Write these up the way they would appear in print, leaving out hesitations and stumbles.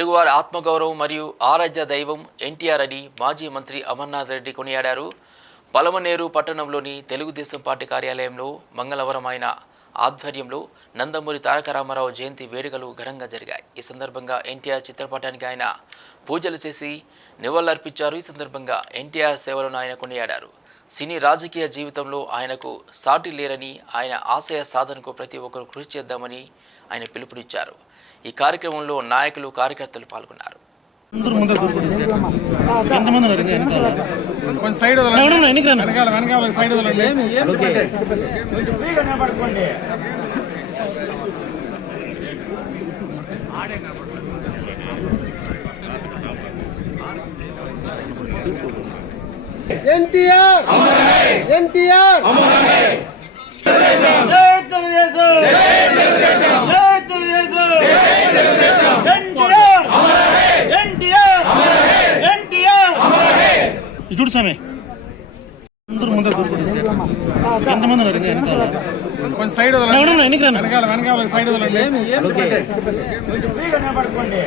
తెలుగువారి ఆత్మగౌరవం మరియు ఆరాధ్య దైవం ఎన్టీఆర్ అని మాజీ మంత్రి అమర్నాథ్ రెడ్డి కొనియాడారు. పలమనేరు పట్టణంలోని తెలుగుదేశం పార్టీ కార్యాలయంలో మంగళవారం ఆయన ఆధ్వర్యంలో నందమూరి తారక రామారావు జయంతి వేడుకలు ఘనంగా జరిగాయి. ఈ సందర్భంగా ఎన్టీఆర్ చిత్రపటానికి ఆయన పూజలు చేసి నివాళులర్పించారు. ఈ సందర్భంగా ఎన్టీఆర్ సేవలను ఆయన కొనియాడారు. సినీ రాజకీయ జీవితంలో ఆయనకు సాటి లేరని, ఆయన ఆశయ సాధనకు ప్రతి ఒక్కరూ కృషి చేద్దామని ఆయన పిలుపునిచ్చారు. ఈ కార్యక్రమంలో నాయకులు, కార్యకర్తలు పాల్గొన్నారు. ఎన్టీఆర్ ఎన్టీఆర్ చూడు సామె అందరూ ముందు ఎంతమంది కొంచెం సైడ్ వెనకాల సైడ్ పడుకోండి.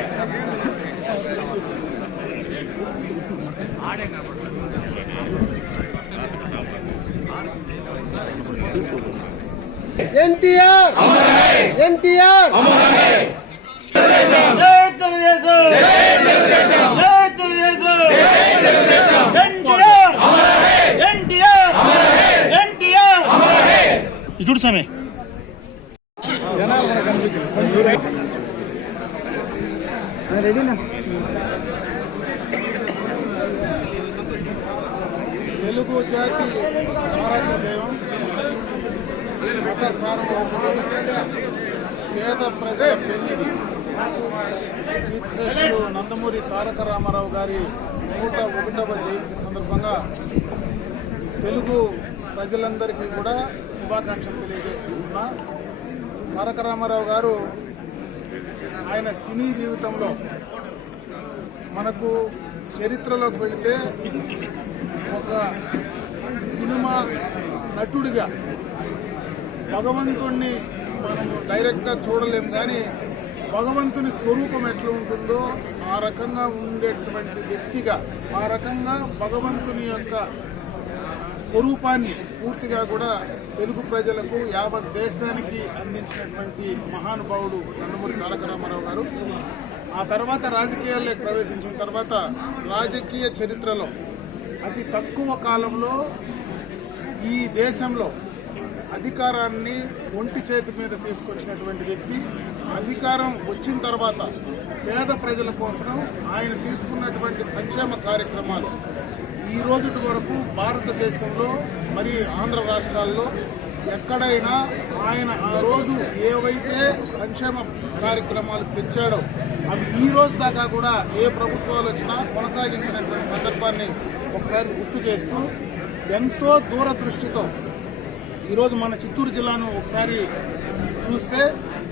ఎన్టీఆర్ ఎన్టీఆర్ చూడు సామె తెలుగు జాతి ఆరాధ్య దైవం నట సార్వభౌముడు పేద ప్రజల పెన్నిధి కీర్తిశేషులు నందమూరి తారక రామారావు గారి 101వ జయంతి సందర్భంగా తెలుగు ప్రజలందరికీ కూడా శుభాకాంక్షలు తెలియజేసుకుంటున్నా. తారక రామారావు గారు ఆయన సినీ జీవితంలో మనకు చరిత్రలోకి వెళితే ఒక సినిమా నటుడిగా భగవంతుణ్ణి మనము డైరెక్ట్గా చూడలేం, కానీ భగవంతుని స్వరూపం ఎట్లా ఉంటుందో ఆ రకంగా ఉండేటువంటి వ్యక్తిగా, ఆ రకంగా భగవంతుని యొక్క స్వరూపాన్ని పూర్తిగా కూడా తెలుగు ప్రజలకు, యావత్ దేశానికి అందించినటువంటి మహానుభావుడు నందమూరి తారక రామారావు గారు. ఆ తర్వాత రాజకీయాల్లో ప్రవేశించిన తర్వాత రాజకీయ చరిత్రలో అతి తక్కువ కాలంలో ఈ దేశంలో అధికారాన్ని ఒంటి చేతి మీద తీసుకొచ్చినటువంటి వ్యక్తి. అధికారం వచ్చిన తర్వాత పేద ప్రజల కోసం ఆయన తీసుకున్నటువంటి సంక్షేమ కార్యక్రమాలు ఈ రోజు వరకు భారతదేశంలో మరి ఆంధ్ర రాష్ట్రాల్లో ఎక్కడైనా ఆయన ఆ రోజు ఏవైతే సంక్షేమ కార్యక్రమాలు తెచ్చాడో అవి ఈ రోజు దాకా కూడా ఏ ప్రభుత్వాలు వచ్చినా కొనసాగించినటువంటి సందర్భాన్ని ఒకసారి గుర్తు చేస్తూ, ఎంతో దూరదృష్టితో ఈరోజు మన చిత్తూరు జిల్లాను ఒకసారి చూస్తే,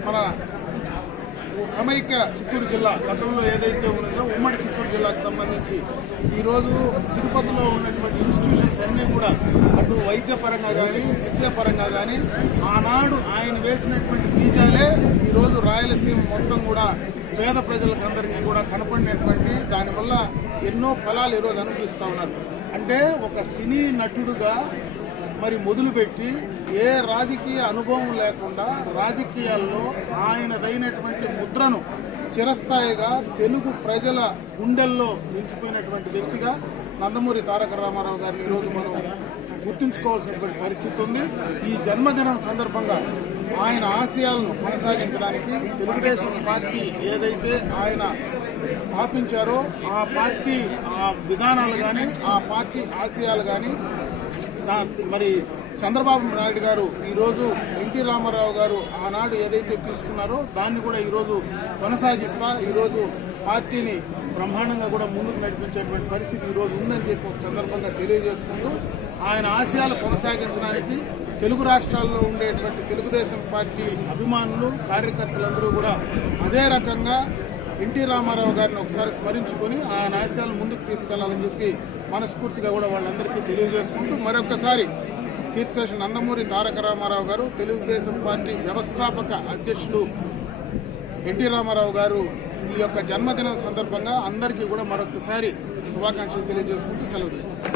మన సమైక్య చిత్తూరు జిల్లా గతంలో ఏదైతే ఉన్నదో ఉమ్మడి చిత్తూరు జిల్లాకు సంబంధించి ఈరోజు తిరుపతిలో ఉన్నటువంటి ఇన్స్టిట్యూషన్స్ అన్నీ కూడా అటు వైద్యపరంగా కానీ విద్యాపరంగా కానీ ఆనాడు ఆయన వేసినటువంటి బీజాలే ఈరోజు రాయలసీమ మొత్తం కూడా పేద ప్రజలకు అందరికీ కూడా కనపడినటువంటి, దానివల్ల ఎన్నో ఫలాలు ఈరోజు అనుభవిస్తూ ఉన్నారు. అంటే ఒక సినీ నటుడుగా మరి మొదలుపెట్టి ఏ రాజకీయ అనుభవం లేకుండా రాజకీయాల్లో ఆయనదైనటువంటి ముద్రను చిరస్థాయిగా తెలుగు ప్రజల గుండెల్లో నిలిచిపోయినటువంటి వ్యక్తిగా నందమూరి తారక రామారావు గారిని ఈరోజు మనం గుర్తుంచుకోవాల్సినటువంటి పరిస్థితి ఉంది. ఈ జన్మదినం సందర్భంగా ఆయన ఆశయాలను కొనసాగించడానికి తెలుగుదేశం పార్టీ ఏదైతే ఆయన స్థాపించారో ఆ పార్టీ ఆ విధానాలు కానీ, ఆ పార్టీ ఆశయాలు కానీ మరి చంద్రబాబు నాయుడు గారు ఈరోజు ఎన్టీ రామారావు గారు ఆనాడు ఏదైతే తీసుకున్నారో దాన్ని కూడా ఈరోజు కొనసాగిస్తా ఈరోజు పార్టీని బ్రహ్మాండంగా కూడా ముందుకు నడిపించేటువంటి పరిస్థితి ఈరోజు ఉందని చెప్పి ఒక సందర్భంగా తెలియజేసుకుంటూ, ఆయన ఆశయాలు కొనసాగించడానికి తెలుగు రాష్ట్రాల్లో ఉండేటువంటి తెలుగుదేశం పార్టీ అభిమానులు, కార్యకర్తలందరూ కూడా అదే రకంగా ఎన్టీ రామారావు గారిని ఒకసారి స్మరించుకొని ఆయన ఆశయాలను ముందుకు తీసుకెళ్లాలని చెప్పి మనస్ఫూర్తిగా కూడా వాళ్ళందరికీ తెలియజేసుకుంటూ, మరొకసారి కీర్తిశేషులు నందమూరి తారక రామారావు గారు, తెలుగుదేశం పార్టీ వ్యవస్థాపక అధ్యక్షులు ఎన్టీ రామారావు గారు ఈ యొక్క జన్మదినం సందర్భంగా అందరికీ కూడా మరొకసారి శుభాకాంక్షలు తెలియజేసుకుంటూ సెలవు తీసుకుంటాం.